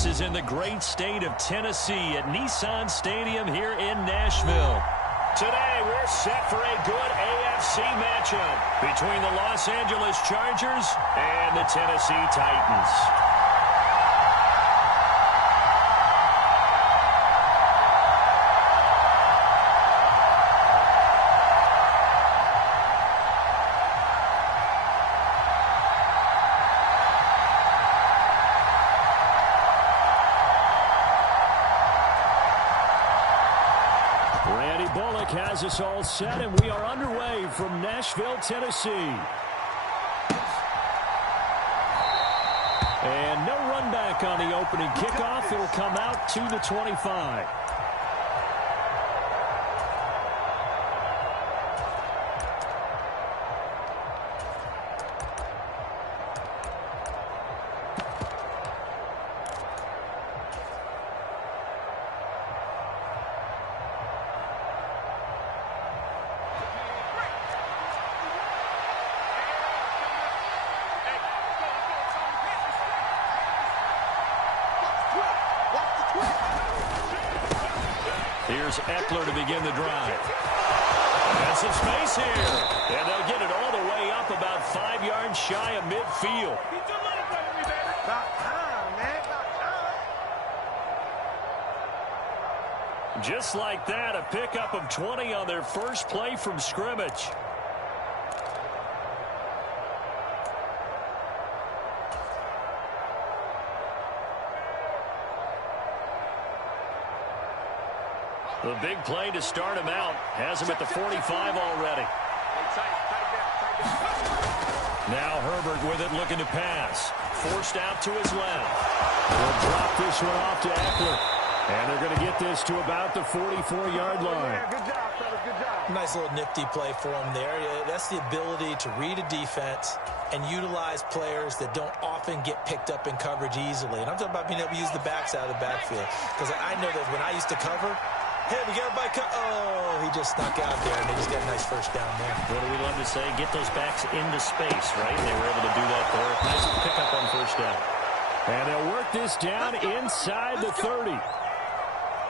Sports is in the great state of Tennessee at Nissan Stadium here in Nashville. Today, we're set for a good AFC matchup between the Los Angeles Chargers and the Tennessee Titans. Has us all set, and we are underway from Nashville, Tennessee. And no run back on the opening kickoff. It'll come out to the 25. Here's Eckler to begin the drive. And some space here. And they'll get it all the way up about 5 yards shy of midfield. Just like that, a pickup of 20 on their first play from scrimmage. The big play to start him out has him at the 45 already. Now Herbert with it, looking to pass. Forced out to his left. He'll drop this one off to Eckler. And they're going to get this to about the 44-yard line. Good job, fellas. Good job. Nice little nifty play for him there. That's the ability to read a defense and utilize players that don't often get picked up in coverage easily. And I'm talking about being able to use the backs out of the backfield. Because I know that when I used to cover, hey, we got a bike. Oh, he just snuck out there, and they just got a nice first down there. What do we love to say? Get those backs into space, right? They were able to do that there. Nice pickup on first down. And they'll work this down inside the 30.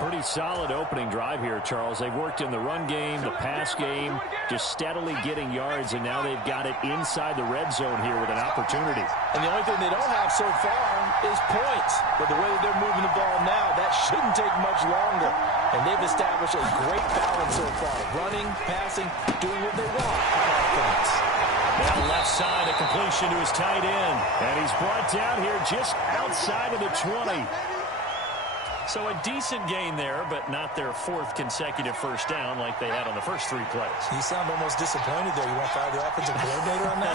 Pretty solid opening drive here, Charles. They've worked in the run game, the pass game, just steadily getting yards, and now they've got it inside the red zone here with an opportunity. And the only thing they don't have so far is points. But the way that they're moving the ball now, that shouldn't take much longer. And they've established a great balance so far. Running, passing, doing what they want on offense. Now left side, a completion to his tight end. And he's brought down here just outside of the 20. So a decent gain there, but not their fourth consecutive first down like they had on the first 3 plays. You sound almost disappointed there. You want to fire the offensive coordinator on that?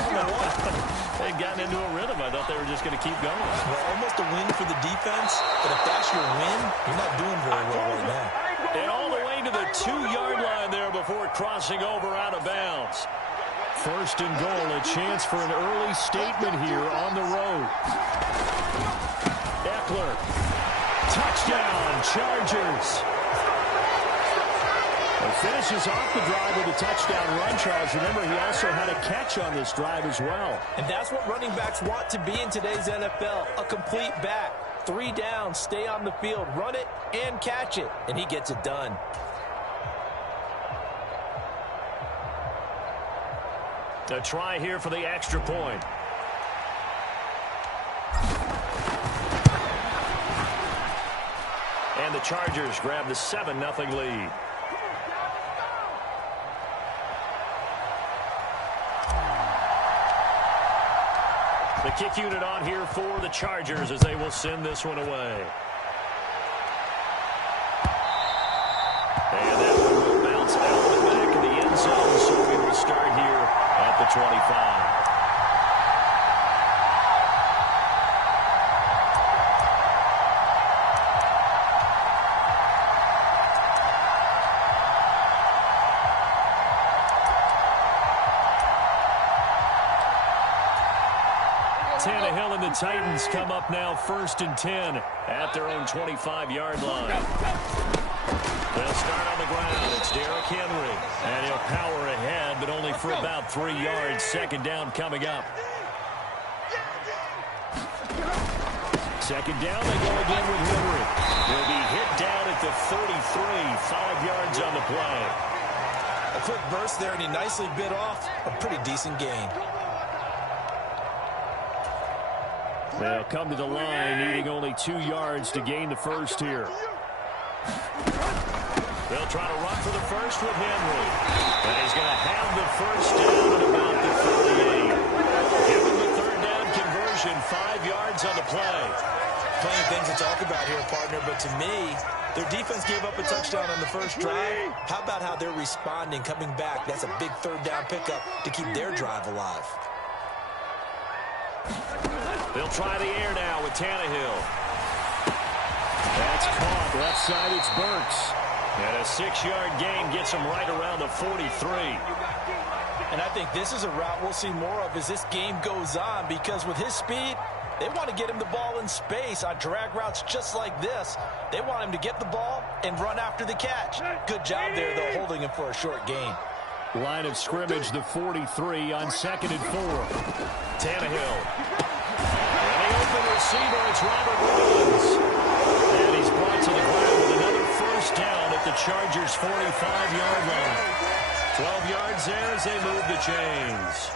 They'd gotten into a rhythm. I thought they were just going to keep going. Well, almost a win for the defense, but if that's your win, you're not doing very well right now. And all the way to the 2-yard line there before crossing over out of bounds. First and goal, a chance for an early statement here on the road. Eckler. Touchdown, Chargers. He finishes off the drive with a touchdown run, Charles. Remember, he also had a catch on this drive as well. And that's what running backs want to be in today's NFL, a complete back. 3 down, stay on the field, run it, and catch it. And he gets it done. A try here for the extra point. And the Chargers grab the 7-0 lead. The kick unit on here for the Chargers as they will send this one away. And that one will bounce out the back of the end zone, so we will start here at the 25. Tannehill and the Titans come up now 1st and 10 at their own 25-yard line. They'll start on the ground. It's Derrick Henry. And he'll power ahead, but only for about 3 yards. 2nd down coming up. Second down, they go again with Henry. He'll be hit down at the 33, 5 yards on the play. A quick burst there, and he nicely bit off a pretty decent gain. They'll come to the line, needing only 2 yards to gain the first here. They'll try to run for the first with Henry. And he's going to have the first down at about the 38. Give him the third down conversion, 5 yards on the play. Plenty of things to talk about here, partner, but to me, their defense gave up a touchdown on the first drive. How about how they're responding, coming back? That's a big third down pickup to keep their drive alive. They'll try the air now with Tannehill. That's caught. Left side, it's Burks. And a 6-yard gain gets him right around the 43. And I think this is a route we'll see more of as this game goes on, because with his speed, they want to get him the ball in space on drag routes just like this. They want him to get the ball and run after the catch. Good job there, though, holding him for a short gain. Line of scrimmage, the 43 on 2nd and 4. Tannehill. And the open receiver, it's Robert Woods. And he's brought to the ground with another first down at the Chargers' 45-yard line. 12 yards there as they move the chains.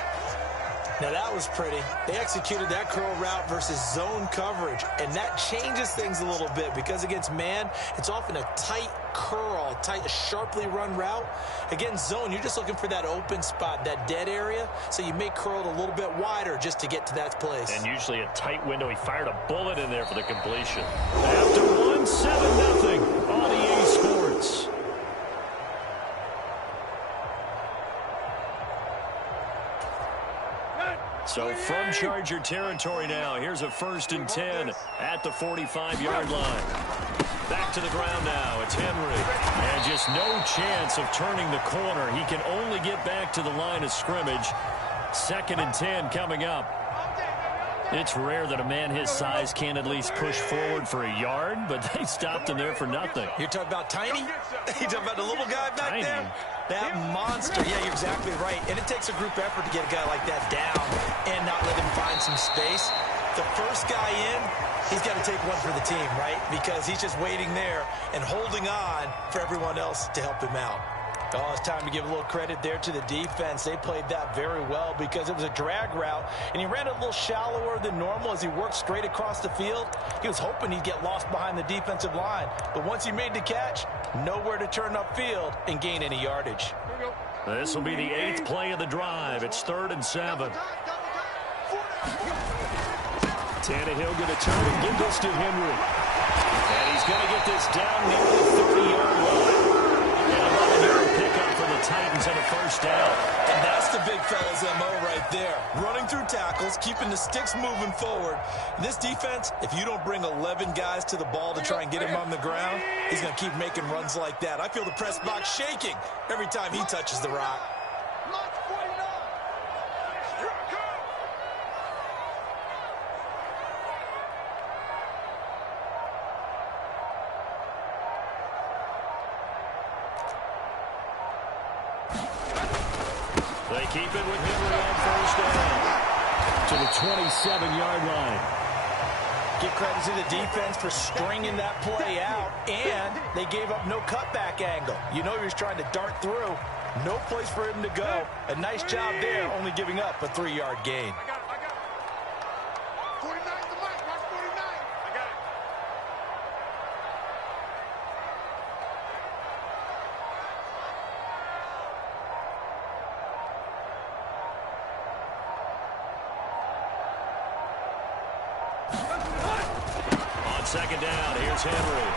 Now that was pretty. They executed that curl route versus zone coverage, and that changes things a little bit because against man, it's often a tight curl, tight, sharply run route. Against zone, you're just looking for that open spot, that dead area, so you may curl it a little bit wider just to get to that place. And usually a tight window. He fired a bullet in there for the completion. After 1, 7-0 on EA Sports. So from Charger territory now, here's a 1st and 10 at the 45-yard line. Back to the ground now, it's Henry. And just no chance of turning the corner. He can only get back to the line of scrimmage. 2nd and 10 coming up. It's rare that a man his size can at least push forward for a yard, but they stopped him there for nothing. You're talking about tiny? You're talking about the little guy back Tiny. there? That monster. Yeah, you're exactly right. And it takes a group effort to get a guy like that down and not let him find some space. The first guy in, he's got to take one for the team, right? Because he's just waiting there and holding on for everyone else to help him out. Oh, it's time to give a little credit there to the defense. They played that very well because it was a drag route, and he ran it a little shallower than normal as he worked straight across the field. He was hoping he'd get lost behind the defensive line, but once he made the catch, nowhere to turn upfield and gain any yardage. This will be the 8th play of the drive. It's 3rd and 7. Tannehill going to turn and give this to Henry. And he's going to get this down near the 30-yard line. And a 11-yard pickup for the Titans and a first down. And that's the big fella's MO right there. Running through tackles, keeping the sticks moving forward. This defense, if you don't bring 11 guys to the ball to try and get him on the ground, he's going to keep making runs like that. I feel the press box shaking every time he touches the rock. They keep it with Henry on first down to the 27-yard line. Give credit to the defense for stringing that play out, and they gave up no cutback angle. You know he was trying to dart through. No place for him to go. A nice job there, only giving up a 3-yard gain. Second down, here's Henry.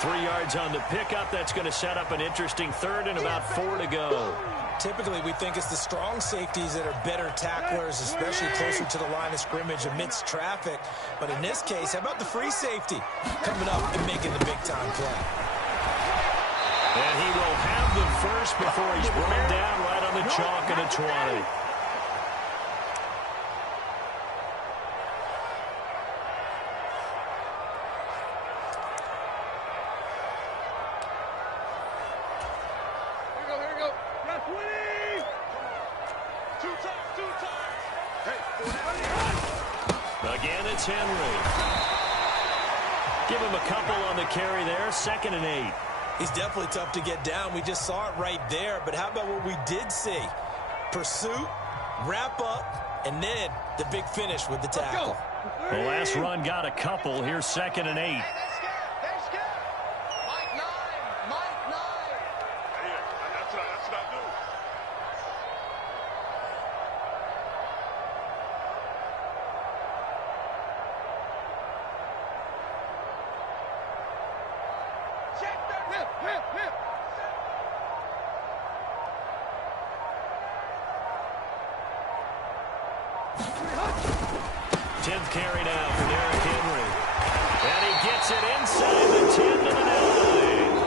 3 yards on the pickup. That's going to set up an interesting 3rd and about 4 to go. Typically, we think it's the strong safeties that are better tacklers, especially closer to the line of scrimmage amidst traffic. But in this case, how about the free safety coming up and making the big-time play? And he will have the first before he's brought down right on the chalk at a 20. Again, it's Henry. Give him a couple on the carry there. 2nd and 8. He's definitely tough to get down. We just saw it right there. But how about what we did see? Pursuit, wrap up, and then the big finish with the tackle. The last run got a couple. Here's 2nd and 8. Carry now for Derrick Henry. And he gets it inside the 10 to the 9.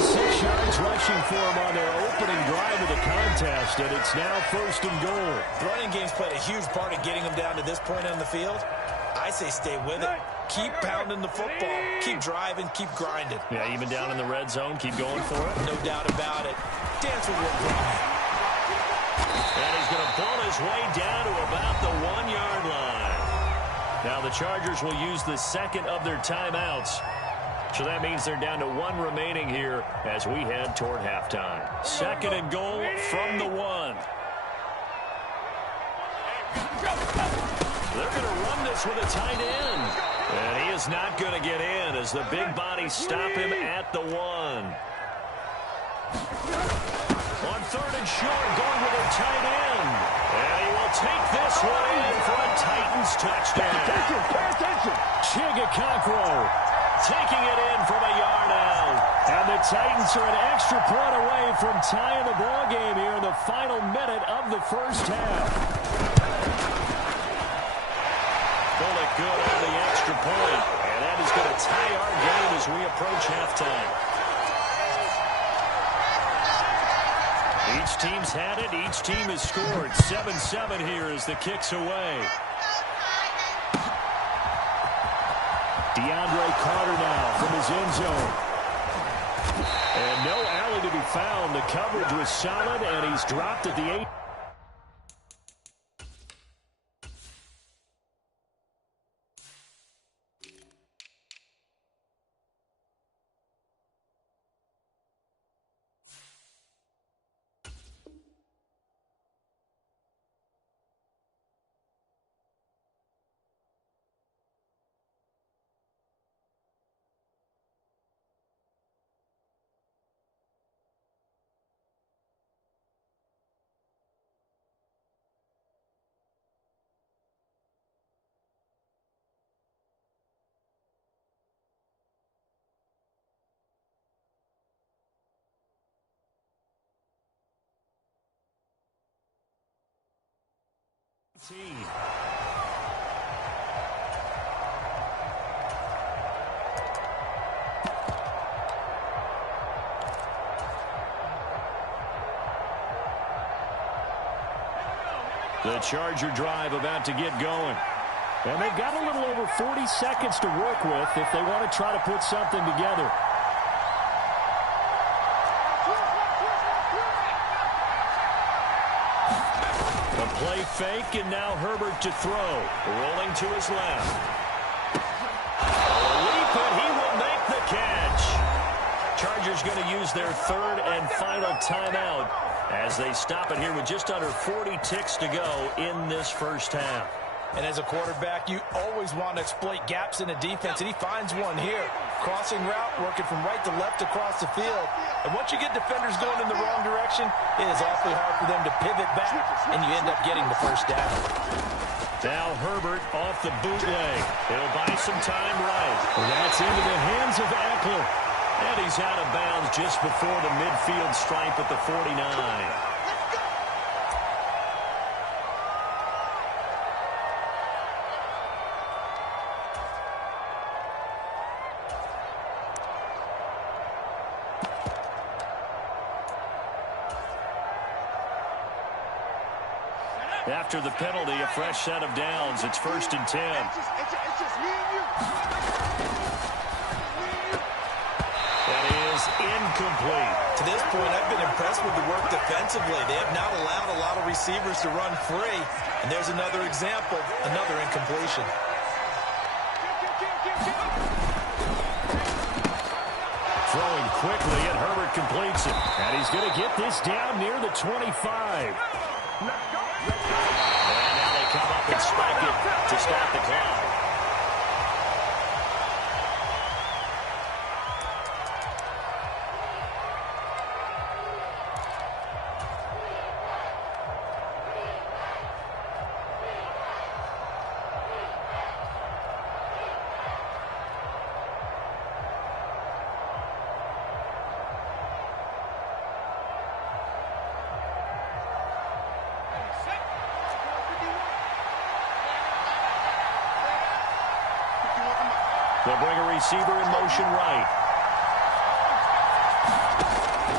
46 yards rushing for him on their opening drive of the contest, and it's now 1st and goal. The running game's played a huge part in getting him down to this point on the field. I say stay with it. Keep pounding the football. Keep driving. Keep grinding. Yeah, even down in the red zone, keep going for it. No doubt about it. Dance with what brought you. And he's going to pull his way down to about the 1-yard line. Now the Chargers will use the 2nd of their timeouts. So that means they're down to 1 remaining here as we head toward halftime. 2nd and goal from the 1. They're going to run this with a tight end. And he is not going to get in as the big bodies stop him at the 1. On 3rd and short, going with a tight end. And he will take this one in for a Titans touchdown. Pay attention. Chigakakro taking it in from a yard out. And the Titans are an extra point away from tying the ball game here in the final minute of the first half. Bullock good on the extra point. And that is going to tie our game as we approach halftime. Each team's had it. Each team has scored. 7-7 here as the kick's away. DeAndre Carter now from his end zone. And no alley to be found. The coverage was solid, and he's dropped at the 8. The Charger drive about to get going. And they've got a little over 40 seconds to work with if they want to try to put something together. A play fake, and now Herbert to throw. Rolling to his left. A leap, and he will make the catch. Chargers going to use their 3rd and final timeout as they stop it here with just under 40 ticks to go in this first half. And as a quarterback, you always want to exploit gaps in the defense, and he finds one here. Crossing route, working from right to left across the field. And once you get defenders going in the wrong direction, it is awfully hard for them to pivot back, and you end up getting the first down. Now Herbert off the bootleg. He'll buy some time right. And that's into the hands of Eckler. And he's out of bounds just before the midfield stripe at the 49. After the penalty, a fresh set of downs. It's 1st and 10. It's just me and you. That is incomplete. To this point, I've been impressed with the work defensively. They have not allowed a lot of receivers to run free, And there's another example, another incompletion. Throwing quickly, and Herbert completes it. And he's going to get this down near the 25. And now they come up and spike it to stop the clock. They'll bring a receiver in motion right.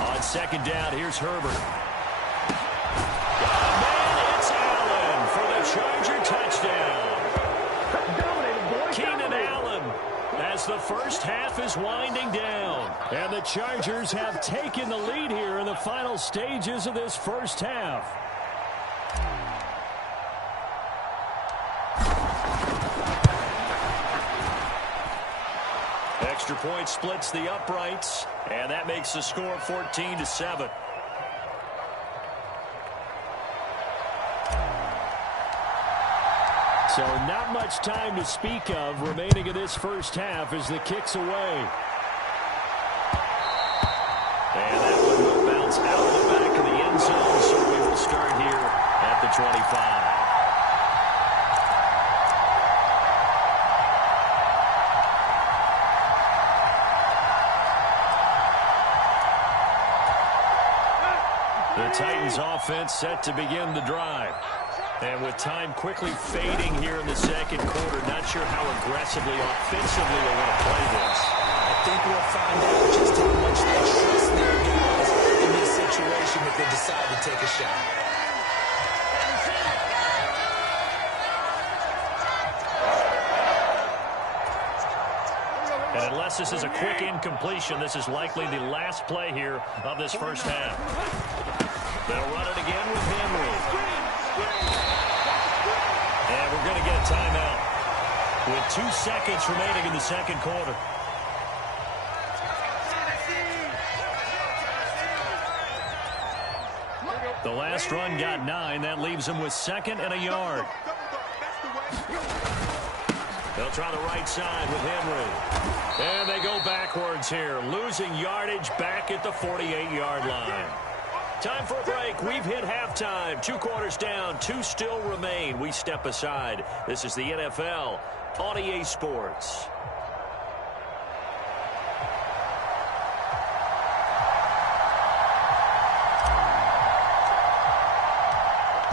On second down, here's Herbert. Man, it's Allen for the Charger touchdown. Keenan Allen as the first half is winding down. And the Chargers have taken the lead here in the final stages of this first half. Extra point splits the uprights, and that makes the score 14-7. So not much time to speak of remaining in this first half as the kick's away. And that one will bounce out of the back of the end zone, so we will start here at the 25. The Titans offense set to begin the drive. And with time quickly fading here in the second quarter, not sure how aggressively, offensively they want to play this. I think we'll find out just how much they trust their guys in this situation if they decide to take a shot. And unless this is a quick incompletion, this is likely the last play here of this first half. They'll run it again with Henry. And we're going to get a timeout with 2 seconds remaining in the second quarter. The last run got 9. That leaves them with 2nd and a yard. They'll try the right side with Henry. And they go backwards here, losing yardage back at the 48-yard line. Time for a break. We've hit halftime. 2 quarters down. 2 still remain. We step aside. This is the NFL on EA Sports.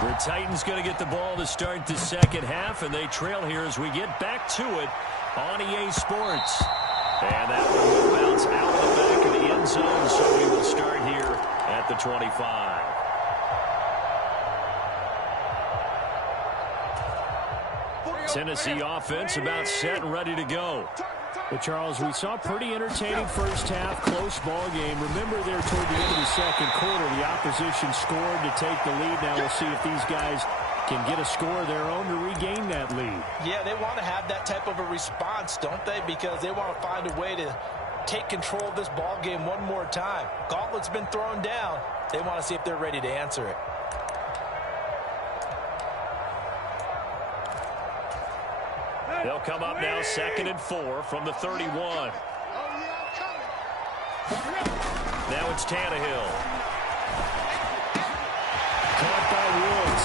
The Titans going to get the ball to start the second half, and they trail here as we get back to it on EA Sports. And that one will bounce out of the back of the end zone, so we will start here at the 25. Tennessee offense about set and ready to go. But, Charles, we saw a pretty entertaining first half, close ball game. Remember there toward the end of the second quarter, the opposition scored to take the lead. Now we'll see if these guys can get a score of their own to regain that lead. Yeah, they want to have that type of a response, don't they? Because they want to find a way to take control of this ball game one more time. Gauntlet's been thrown down. They want to see if they're ready to answer it. They'll come up now 2nd and 4 from the 31. Now it's Tannehill. Caught by Woods.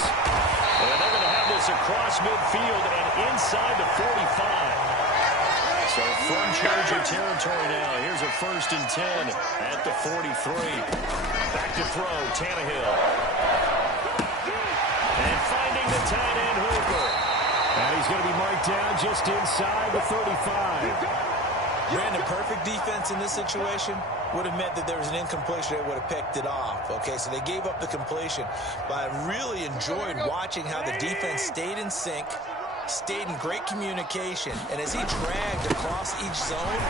And they're going to have this across midfield and inside the 45. So from Charger territory now, here's a 1st and 10 at the 43. Back to throw, Tannehill. And finding the tight end, Hooper. And he's going to be marked down just inside the 35. Brandon, perfect defense in this situation would have meant that there was an incompletion. They would have picked it off. Okay, so they gave up the completion. But I really enjoyed watching how the defense stayed in sync, stayed in great communication. And as he dragged across each zone,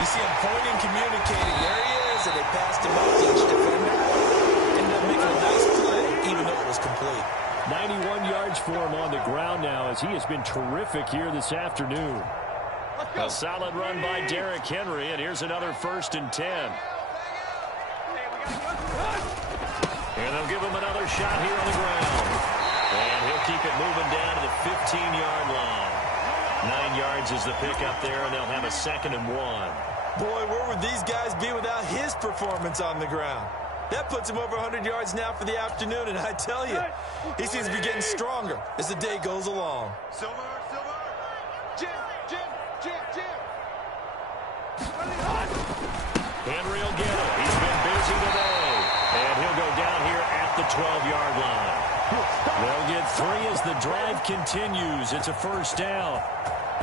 you see him pointing, communicating. There he is, and they passed him up to each defender. Ended up making a nice play, even though it was complete. 91 yards for him on the ground now, as he has been terrific here this afternoon. A solid run by Derrick Henry, and here's another 1st and 10. And they'll give him another shot here on the ground. And he'll keep it moving down to the 15-yard line. 9 yards is the pickup there, and they'll have a 2nd and 1. Boy, where would these guys be without his performance on the ground? That puts him over 100 yards now for the afternoon, and I tell you, he seems to be getting stronger as the day goes along. Silver. Jim. Henry will get it. He's been busy today. And he'll go down here at the 12-yard line. They'll get 3 as the drive continues. It's a 1st down.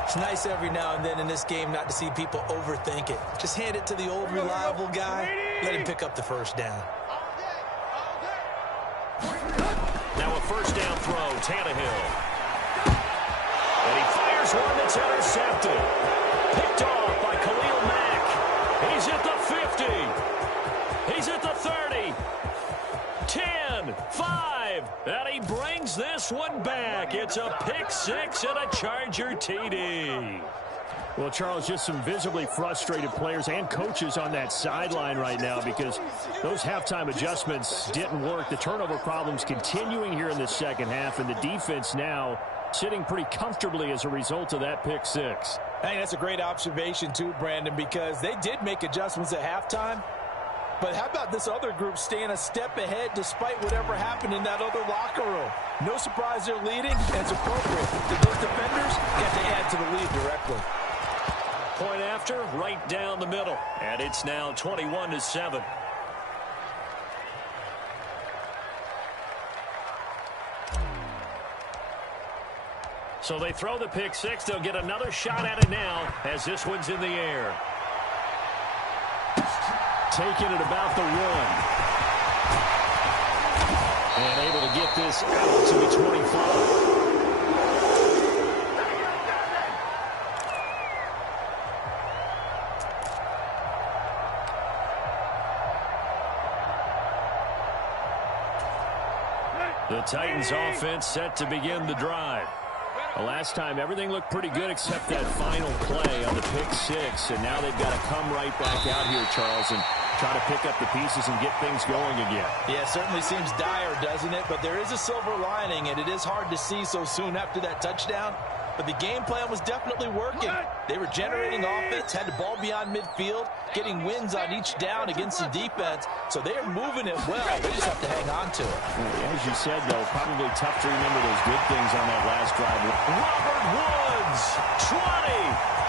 It's nice every now and then in this game not to see people overthink it. Just hand it to the old reliable guy. Let him pick up the 1st down. Now a 1st down throw, Tannehill. And he fires one that's intercepted. Picked off by Khalil Mack. He's at the 50. He's at the 30. 10, 5, and he brings this one back. It's a pick 6 and a Charger TD. Well, Charles, just some visibly frustrated players and coaches on that sideline right now because those halftime adjustments didn't work. The turnover problems continuing here in the second half, and the defense now sitting pretty comfortably as a result of that pick 6. I think that's a great observation too, Brandon, because they did make adjustments at halftime. But how about this other group staying a step ahead despite whatever happened in that other locker room? No surprise they're leading, and it's appropriate. Those defenders get to add to the lead directly. Point after, right down the middle. And it's now 21-7. So they throw the pick 6. They'll get another shot at it now as this one's in the air. Taking it about the 1. And able to get this out to the 25. The Titans offense set to begin the drive. Well, last time everything looked pretty good except that final play on the pick 6, and now they've got to come right back out here, Charles, and try to pick up the pieces and get things going again. Yeah, it certainly seems dire, doesn't it? But there is a silver lining, and it is hard to see so soon after that touchdown. But the game plan was definitely working. They were generating offense, had the ball beyond midfield, getting wins on each down against the defense. So they are moving it well. They just have to hang on to it. As you said, though, probably tough to remember those good things on that last drive. Robert Woods, 20,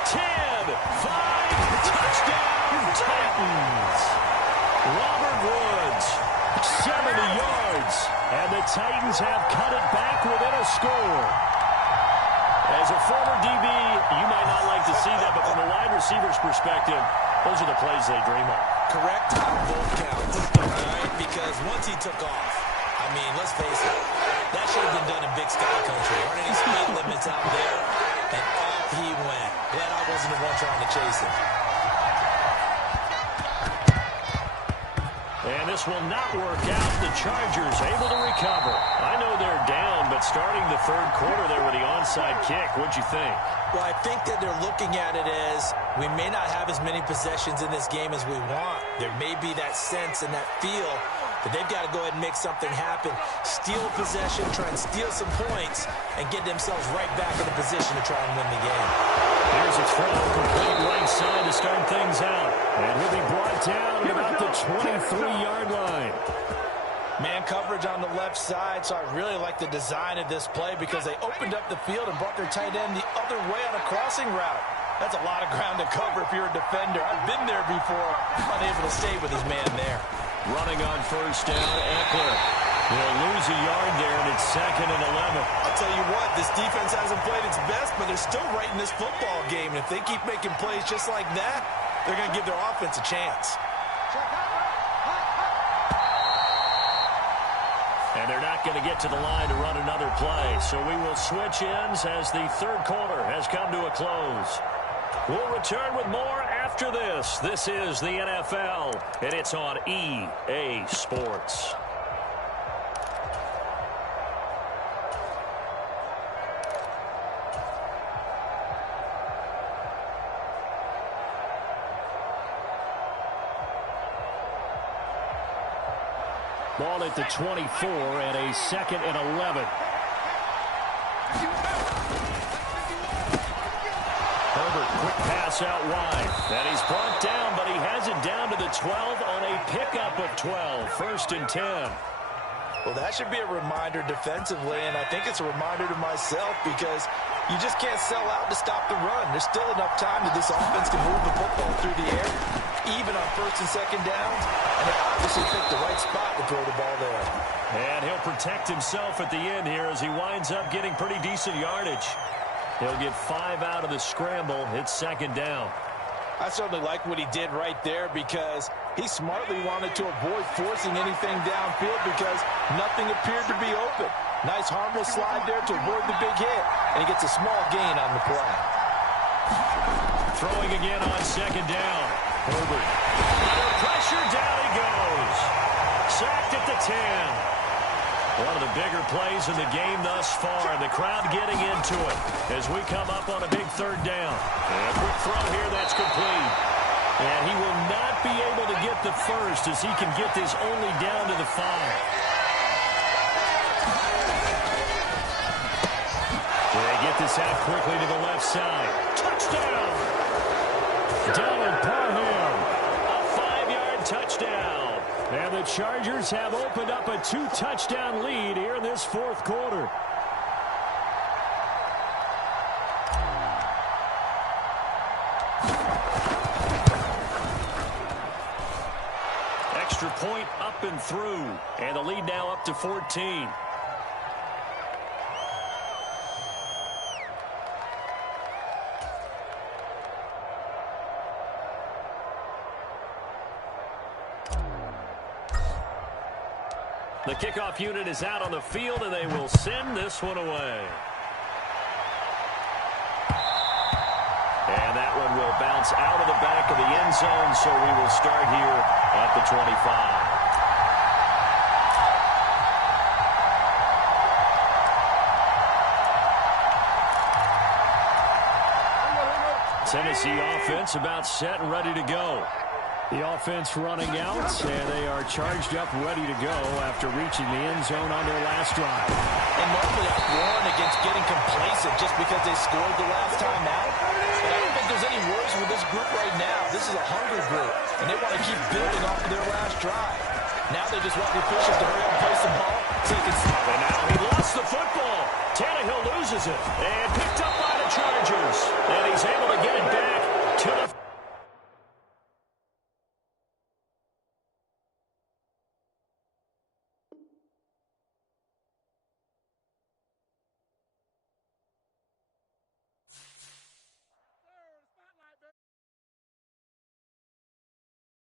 10, 5, touchdown, Titans. Robert Woods, 70 yards, and the Titans have cut it back within a score. As a former DB, you might not like to see that, but from a wide receiver's perspective, those are the plays they dream of. Correct on both counts, all right? Because once he took off, I mean, let's face it, that should have been done in Big Sky Country. Aren't any speed limits out there? And off he went. Glad I wasn't the one trying to chase him. And this will not work out. The Chargers able to recover. I know they're down, but starting the third quarter there with the onside kick, what'd you think? Well, I think that they're looking at it as we may not have as many possessions in this game as we want. There may be that sense and that feel that they've got to go ahead and make something happen. Steal a possession, try and steal some points, and get themselves right back in a position to try and win the game. Here's a throw, complete right side to start things out. And he'll be brought down at about the 23-yard line. Man coverage on the left side, so I really like the design of this play because they opened up the field and brought their tight end the other way on a crossing route. That's a lot of ground to cover if you're a defender. I've been there before, unable to stay with his man there. Running on first down, Eckler. He'll lose a yard there, and it's 2nd and 11. I'll tell you what, this defense hasn't played its best, but they're still right in this football game. And if they keep making plays just like that, they're going to give their offense a chance. And they're not going to get to the line to run another play. So we will switch ends as the third quarter has come to a close. We'll return with more after this. This is the NFL, and it's on EA Sports. Ball at the 24 and a 2nd and 11. Herbert, quick pass out wide. And he's brought down, but he has it down to the 12 on a pickup of 12. 1st and 10. Well, that should be a reminder defensively, and I think it's a reminder to myself because you just can't sell out to stop the run. There's still enough time that this offense can move the football through the air, even on 1st and 2nd downs, and they obviously picked the right spot to throw the ball there. And he'll protect himself at the end here as he winds up getting pretty decent yardage. He'll get 5 out of the scramble. It's 2nd down. I certainly like what he did right there because he smartly wanted to avoid forcing anything downfield because nothing appeared to be open. Nice harmless slide there to avoid the big hit, and he gets a small gain on the play. Throwing again on 2nd down. Herbert. Under pressure, down he goes. Sacked at the 10. One of the bigger plays in the game thus far, and the crowd getting into it as we come up on a big 3rd down. And a quick throw here, that's complete. And he will not be able to get the first as he can get this only down to the 5. They get this out quickly to the left side. Touchdown! Donald Parham, a 5-yard touchdown. And the Chargers have opened up a 2-touchdown lead here in this 4th quarter. Extra point up and through. And the lead now up to 14. The kickoff unit is out on the field, and they will send this one away. And that one will bounce out of the back of the end zone, so we will start here at the 25. Tennessee offense about set and ready to go. The offense running out, and they are charged up, ready to go after reaching the end zone on their last drive. And normally I warn against getting complacent just because they scored the last time out. But I don't think there's any worries with this group right now. This is a hungry group, and they want to keep building off of their last drive. Now they just want the officials to hurry up and place the ball so they can stop. And now he lost the football. Tannehill loses it, and picked up by the Chargers. And he's able